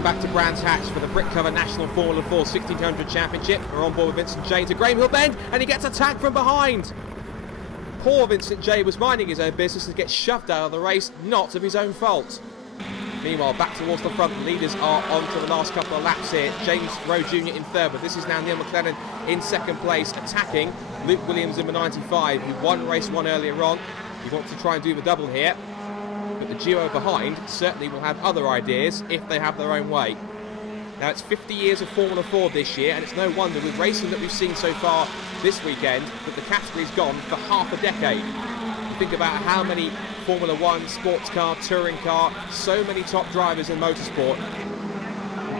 Welcome back to Brands Hatch for the Britcover National Formula Ford 1600 Championship. We're on board with Vincent J to Graham Hill Bend, and he gets attacked from behind. Poor Vincent J was minding his own business and gets shoved out of the race, not of his own fault. Meanwhile, back towards the front, the leaders are on to the last couple of laps here. James Rowe Jr. in third, but this is now Neil McLennan in second place, attacking Luke Williams in the 95, who won race one earlier on. He wants to try and do the double here. But the duo behind certainly will have other ideas if they have their own way. Now, it's 50 years of Formula Ford this year, and it's no wonder with racing that we've seen so far this weekend that the category's gone for half a decade. You think about how many Formula One, sports car, touring car, so many top drivers in motorsport,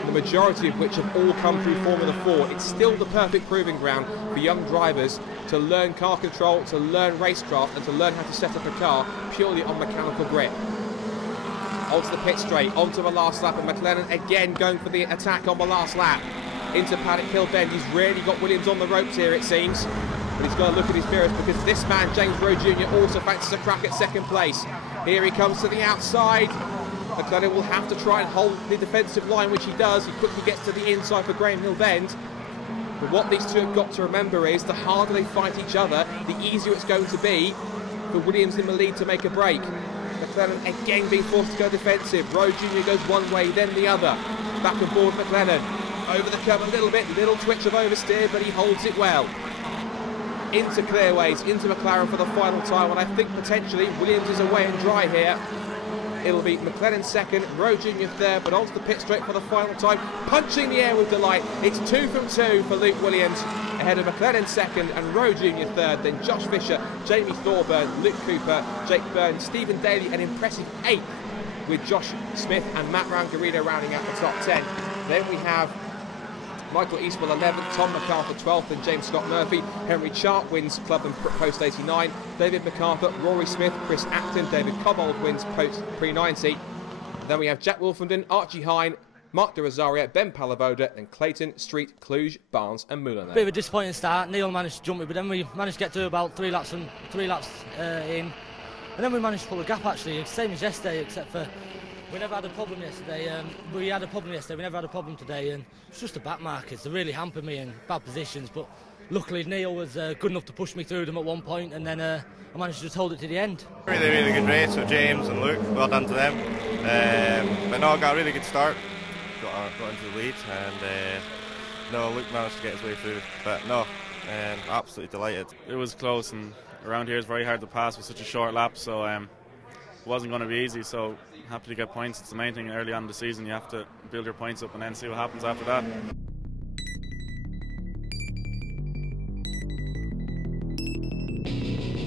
the majority of which have all come through Formula Ford. It's still the perfect proving ground for young drivers to learn car control, to learn racecraft, and to learn how to set up a car purely on mechanical grip. Onto the pit straight, onto the last lap, and McLennan again going for the attack on the last lap. Into Paddock Hill Bend. He's really got Williams on the ropes here, it seems. But he's got to look at his mirrors because this man, James Rowe Jr., also fancies a crack at second place. Here he comes to the outside. McLennan will have to try and hold the defensive line, which he does. He quickly gets to the inside for Graham Hill Bend. But what these two have got to remember is the harder they fight each other, the easier it's going to be for Williams in the lead to make a break. McLennan again being forced to go defensive. Rowe Jr. goes one way, then the other. Back and forward McLennan. Over the curb a little bit, little twitch of oversteer, but he holds it well. Into clearways, into McLaren for the final time, and I think potentially Williams is away and dry here. It'll be McLennan second, Rowe Jr. third, but onto the pit straight for the final time, punching the air with delight. It's 2 from 2 for Luke Williams, ahead of McLennan second and Rowe Jr. third, then Josh Fisher, Jamie Thorburn, Luke Cooper, Jake Byrne, Stephen Daly, an impressive 8th with Josh Smith and Matt Rangarino rounding out the top 10. Then we have Michael Eastwell 11th, Tom MacArthur 12th, and James Scott Murphy. Henry Chart wins Club and Post 89. David MacArthur, Rory Smith, Chris Acton, David Cobbold wins Post Pre-90. Then we have Jack Wolfenden, Archie Hine, Mark de Rosario, Ben Palavoda, and Clayton, Street, Cluj, Barnes and Moulin. Bit of a disappointing start. Neil managed to jump it, but then we managed to get to about 3 laps in, and then we managed to pull a gap actually, same as yesterday, except for we never had a problem yesterday. We had a problem yesterday, we never had a problem today, and it's just the back markers. They really hampered me in bad positions, but luckily Neil was good enough to push me through them at one point, and then I managed to just hold it to the end. Really good race with James and Luke, well done to them. But no, got a really good start, got into the lead, and no, Luke managed to get his way through, but no, absolutely delighted. It was close, and around here it's very hard to pass with such a short lap, so it wasn't going to be easy, so happy to get points. It's the main thing early on in the season. You have to build your points up and then see what happens after that.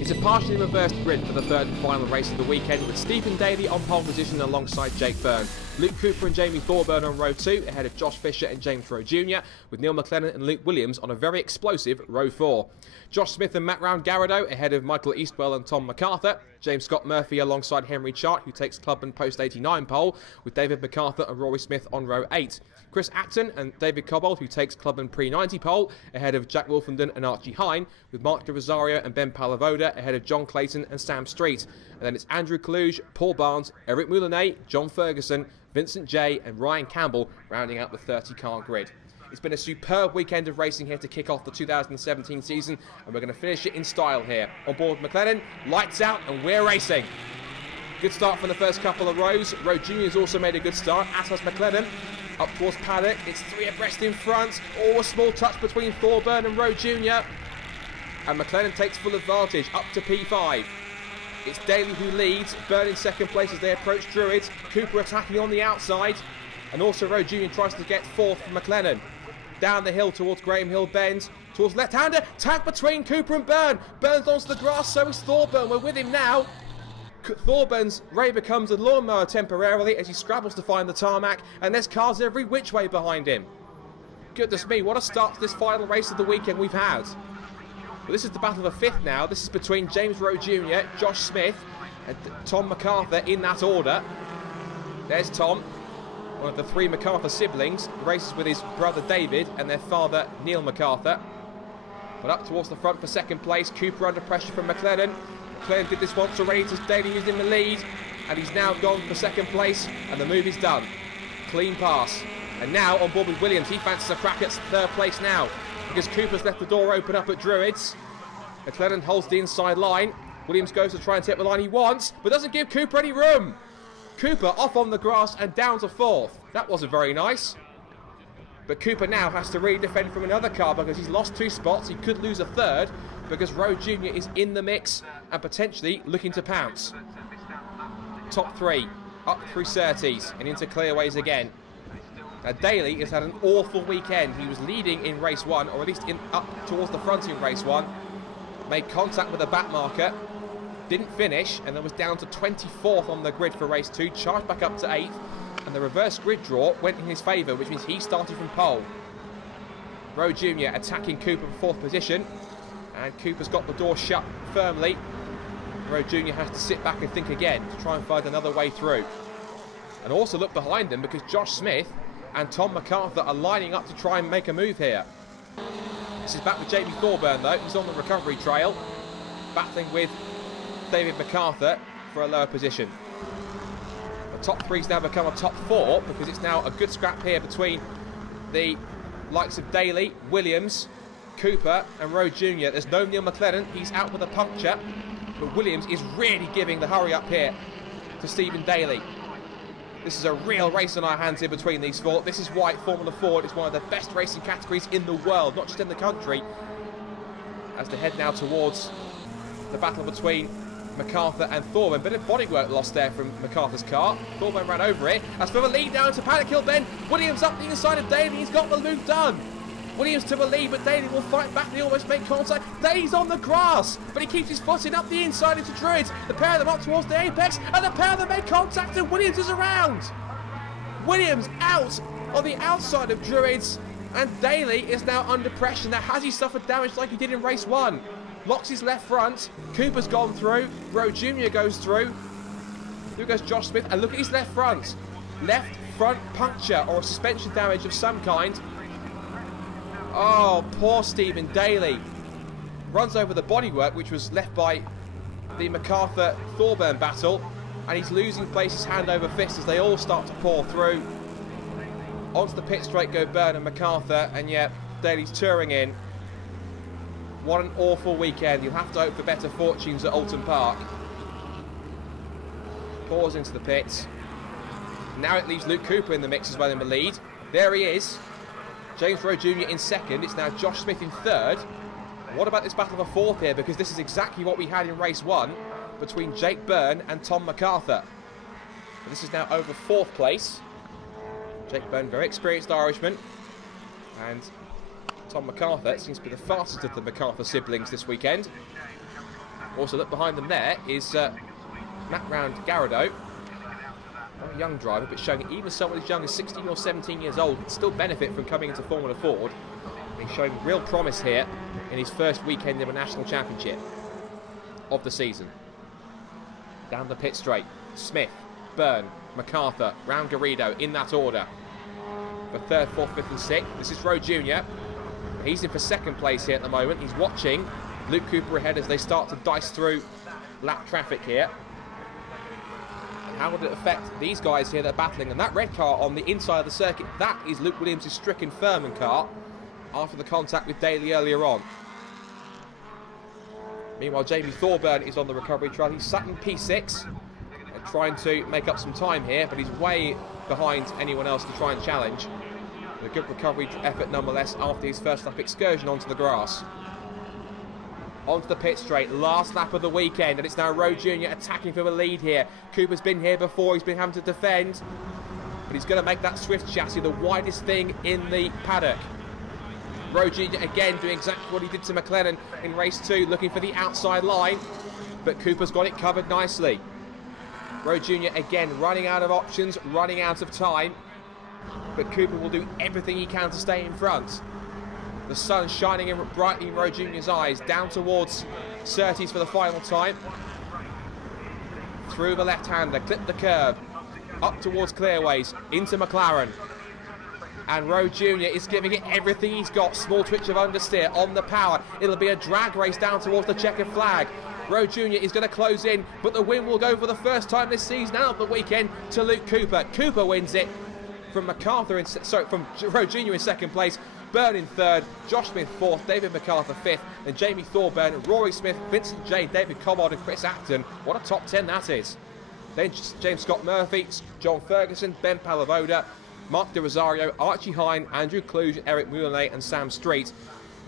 It's a partially reversed grid for the third and final race of the weekend, with Stephen Daly on pole position alongside Jake Byrne. Luke Cooper and Jamie Thorburn on row 2, ahead of Josh Fisher and James Rowe Jr., with Neil McLennan and Luke Williams on a very explosive row 4. Josh Smith and Matt Round-Garrido ahead of Michael Eastwell and Tom MacArthur. James Scott Murphy alongside Henry Chart, who takes Club and Post 89 pole, with David MacArthur and Rory Smith on row 8. Chris Acton and David Cobbold, who takes Club and Pre-90 pole, ahead of Jack Wolfenden and Archie Hine, with Mark de Rosario and Ben Palavoda ahead of John Clayton and Sam Street. And then it's Andrew Cluj, Paul Barnes, Eric Moulinet, John Ferguson, Vincent J and Ryan Campbell rounding out the 30-car grid. It's been a superb weekend of racing here to kick off the 2017 season, and we're going to finish it in style here. On board McLennan, lights out, and we're racing. Good start from the first couple of rows. Rowe Jr. has also made a good start, as has McLennan. Up towards Paddock, it's 3 abreast in front. A small touch between Thorburn and Rowe Jr. And McLennan takes full advantage, up to P5. It's Daly who leads, Byrne in second place as they approach Druids. Cooper attacking on the outside. And also Rowe Jr. tries to get 4th from McLennan. Down the hill towards Graham Hill Bend, towards left-hander, tag between Cooper and Byrne. Byrne's onto the grass, so is Thorburn. We're with him now. Thorburn's ray becomes a lawnmower temporarily as he scrabbles to find the tarmac, and there's cars every which way behind him. Goodness me, what a start to this final race of the weekend we've had. Well, this is the battle of the 5th now. This is between James Rowe Jr., Josh Smith, and Tom MacArthur in that order. There's Tom, one of the 3 MacArthur siblings, races with his brother David and their father Neil MacArthur. But up towards the front for second place, Cooper under pressure from McLennan. McLennan did this once already to Daly, who's in the lead, and he's now gone for second place, and the move is done. clean pass. And now on board with Williams, he fancies a crack at third place now, because Cooper's left the door open up at Druids. McLaren holds the inside line. Williams goes to try and take the line he wants, but doesn't give Cooper any room. Cooper off on the grass and down to fourth. That wasn't very nice. But Cooper now has to really defend from another car because he's lost 2 spots. He could lose a third because Rowe Jr. is in the mix and potentially looking to pounce. Top 3 up through Surtees and into clearways again. Now Daly has had an awful weekend. He was leading in race 1, or at least up towards the front in race 1. Made contact with a back marker, didn't finish, and then was down to 24th on the grid for race 2, charged back up to 8th, and the reverse grid draw went in his favour, which means he started from pole. Rowe Jr. attacking Cooper for 4th position, and Cooper's got the door shut firmly. Rowe Jr. has to sit back and think again to try and find another way through. And also look behind them because Josh Smith and Tom MacArthur are lining up to try and make a move here. This is back with Jamie Thorburn though. He's on the recovery trail, battling with David MacArthur for a lower position. The top 3's now become a top 4 because it's now a good scrap here between the likes of Daly, Williams, Cooper and Rowe Jr. There's no Neil McLennan, he's out with a puncture, but Williams is really giving the hurry up here to Stephen Daly. This is a real race on our hands here between these 4. This is why Formula Ford is one of the best racing categories in the world, not just in the country. As they head now towards the battle between MacArthur and Thorburn. Bit of bodywork lost there from MacArthur's car. Thorburn ran over it. As for the lead down to Paddock Hill Bend, Williams up the inside of Daly. He's got the loop done. Williams to the lead, but Daly will fight back. They almost make contact. Daly's on the grass, but he keeps his footing up the inside into Druids. The pair of them up towards the apex, and the pair of them make contact, and Williams is around. Williams out on the outside of Druids, and Daly is now under pressure. Now, has he suffered damage like he did in race 1? Locks his left front. Cooper's gone through. Rowe Jr. goes through. Here goes Josh Smith, and look at his left front. Left front puncture or a suspension damage of some kind. Oh, poor Stephen Daly. Runs over the bodywork, which was left by the MacArthur-Thorburn battle, and he's losing places hand over fist as they all start to pour through. Onto the pit straight go Byrne and MacArthur, and yet Daly's touring in. What an awful weekend. You'll have to hope for better fortunes at Alton Park. Pours into the pits. Now it leaves Luke Cooper in the mix as well in the lead. There he is. James Rowe Jr. in second. It's now Josh Smith in third. What about this battle for 4th here? Because this is exactly what we had in race 1 between Jake Byrne and Tom MacArthur. But this is now over 4th place. Jake Byrne, very experienced Irishman. And Tom MacArthur seems to be the fastest of the MacArthur siblings this weekend. Also, look behind them there is Matt Round Garrido. Not a young driver, but showing even someone as young as 16 or 17 years old can still benefit from coming into Formula Ford. He's showing real promise here in his first weekend of a national championship of the season. Down the pit straight, Smith, Byrne, MacArthur, Round Garrido in that order. For 3rd, 4th, 5th and 6th. This is Rowe Jr. He's in for 2nd place here at the moment. He's watching Luke Cooper ahead as they start to dice through lap traffic here. How would it affect these guys here that are battling? And that red car on the inside of the circuit, that is Luke Williams' stricken Furman car after the contact with Daly earlier on. Meanwhile, Jamie Thorburn is on the recovery trail. He's sat in P6 and trying to make up some time here, but he's way behind anyone else to try and challenge. A good recovery effort nonetheless after his first lap excursion onto the grass. Onto the pit straight, last lap of the weekend, and it's now Rowe Jr. attacking for the lead here. Cooper's been here before, he's been having to defend, but he's going to make that Swift chassis the widest thing in the paddock. Rowe Jr. again doing exactly what he did to McLennan in race 2, looking for the outside line, but Cooper's got it covered nicely. Rowe Jr. again running out of options, running out of time, but Cooper will do everything he can to stay in front. The sun shining in brightly in Rowe Jr.'s eyes, down towards Surtees for the final time. Through the left-hander, clip the curb, up towards Clearways, into McLaren. And Rowe Jr. is giving it everything he's got. Small twitch of understeer on the power. It'll be a drag race down towards the checkered flag. Rowe Jr. is going to close in, but the win will go for the first time this season and of the weekend to Luke Cooper. Cooper wins it from MacArthur from Rowe Jr. in second place, Byrne in third, Josh Smith fourth, David MacArthur fifth, and Jamie Thorburn, Rory Smith, Vincent J, David Cobbard and Chris Acton. What a top 10 that is. Then James Scott Murphy, John Ferguson, Ben Palavoda, Mark De Rosario, Archie Hine, Andrew Kluge, Eric Moulinet and Sam Street.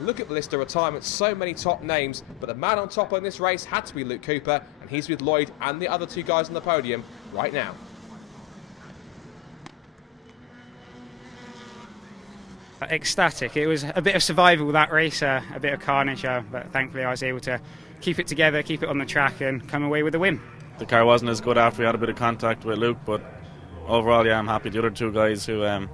Look at the list of retirements, so many top names, but the man on top on this race had to be Luke Cooper, and he's with Lloyd and the other two guys on the podium right now. Ecstatic. It was a bit of survival, that race, a bit of carnage, but thankfully I was able to keep it together, keep it on the track and come away with a win. The car wasn't as good after we had a bit of contact with Luke, but overall, yeah, I'm happy. The other two guys who I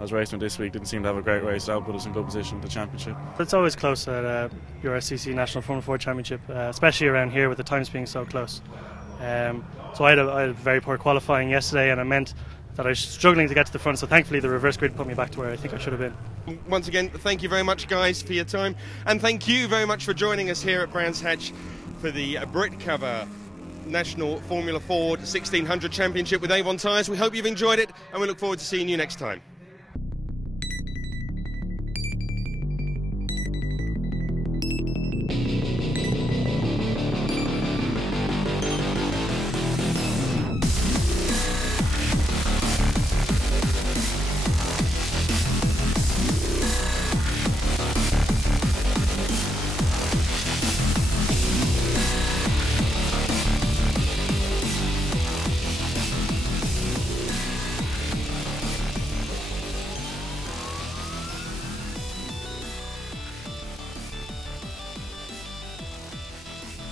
was racing with this week didn't seem to have a great race out, put us in good position for the championship. It's always close at BRSCC National Formula Ford Championship, especially around here with the times being so close. So I had a very poor qualifying yesterday, and it meant that I was struggling to get to the front, so thankfully the reverse grid put me back to where I think I should have been. Once again, thank you very much, guys, for your time, and thank you very much for joining us here at Brands Hatch for the Britcover National Formula Ford 1600 Championship with Avon Tyres. We hope you've enjoyed it, and we look forward to seeing you next time.